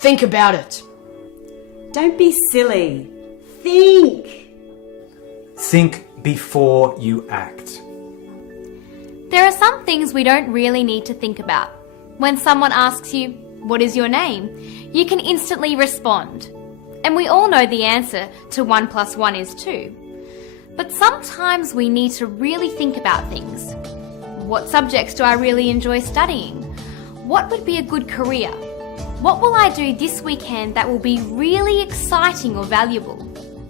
Think about it. Don't be silly. Think. Think before you act. There are some things we don't really need to think about. When someone asks you, "What is your name?" you can instantly respond. And we all know the answer to 1 + 1 is 2. But sometimes we need to really think about things. What subjects do I really enjoy studying? What would be a good career? What will I do this weekend that will be really exciting or valuable?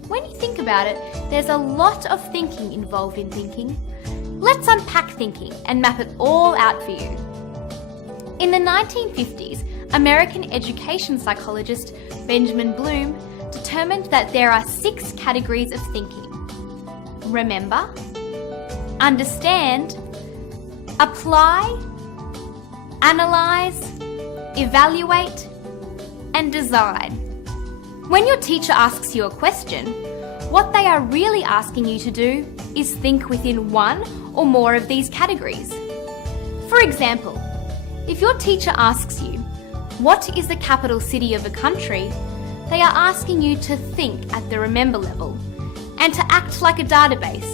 When you think about it, there's a lot of thinking involved in thinking. Let's unpack thinking and map it all out for you. In the 1950s, American education psychologist Benjamin Bloom determined that there are 6 categories of thinking. Remember, understand, apply, analyze, evaluate, and design. When your teacher asks you a question, what they are really asking you to do is think within one or more of these categories. For example, if your teacher asks you, "What is the capital city of a country?" they are asking you to think at the remember level and to act like a database,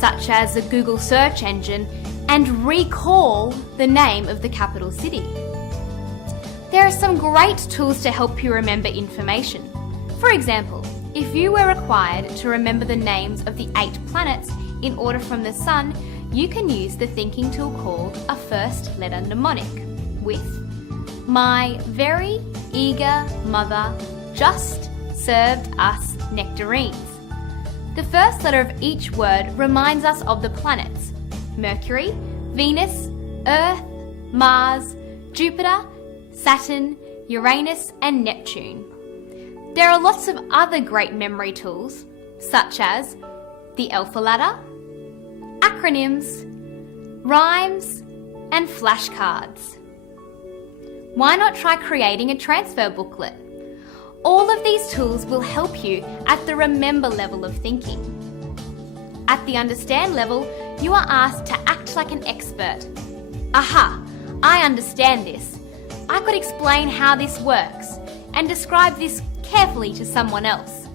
such as a Google search engine, and recall the name of the capital city. There are some great tools to help you remember information. For example, if you were required to remember the names of the 8 planets in order from the Sun, you can use the thinking tool called a first letter mnemonic with "My very eager mother just served us nectarines." The first letter of each word reminds us of the planets: Mercury, Venus, Earth, Mars, Jupiter, Saturn, Uranus, and Neptune. There are lots of other great memory tools, such as the Alpha Ladder, acronyms, rhymes, and flashcards. Why not try creating a transfer booklet? All of these tools will help you at the remember level of thinking. At the understand level, you are asked to act like an expert. Aha, I understand this. I could explain how this works and describe this carefully to someone else.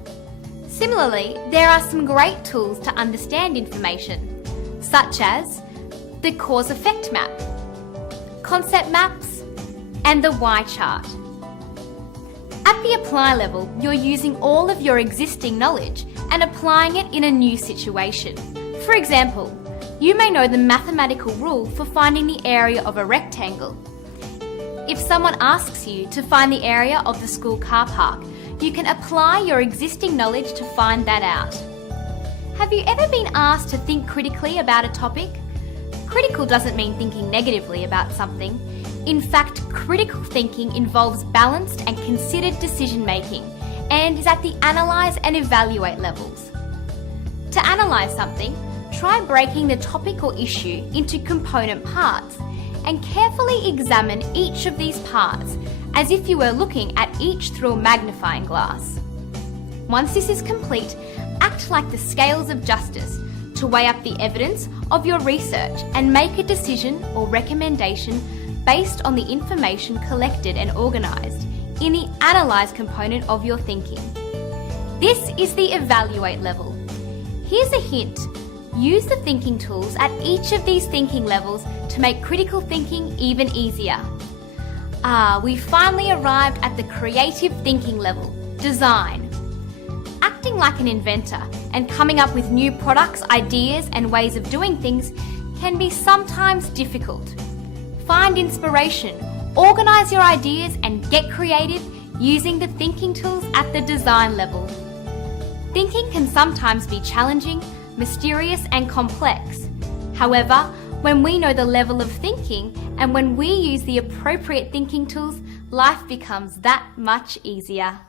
Similarly, there are some great tools to understand information, such as the cause-effect map, concept maps, and the Y chart. At the apply level, you're using all of your existing knowledge and applying it in a new situation. For example, you may know the mathematical rule for finding the area of a rectangle. If someone asks you to find the area of the school car park, you can apply your existing knowledge to find that out. Have you ever been asked to think critically about a topic? Critical doesn't mean thinking negatively about something. In fact, critical thinking involves balanced and considered decision making and is at the analyse and evaluate levels. To analyse something, try breaking the topic or issue into component parts and carefully examine each of these parts as if you were looking at each through a magnifying glass. Once this is complete, act like the scales of justice to weigh up the evidence of your research and make a decision or recommendation based on the information collected and organised in the analyse component of your thinking. This is the evaluate level. Here's a hint. Use the thinking tools at each of these thinking levels to make critical thinking even easier. We finally arrived at the creative thinking level, design. Acting like an inventor and coming up with new products, ideas, and ways of doing things can be sometimes difficult. Find inspiration, organise your ideas, and get creative using the thinking tools at the design level. Thinking can sometimes be challenging, mysterious, and complex. However, when we know the level of thinking and when we use the appropriate thinking tools, life becomes that much easier.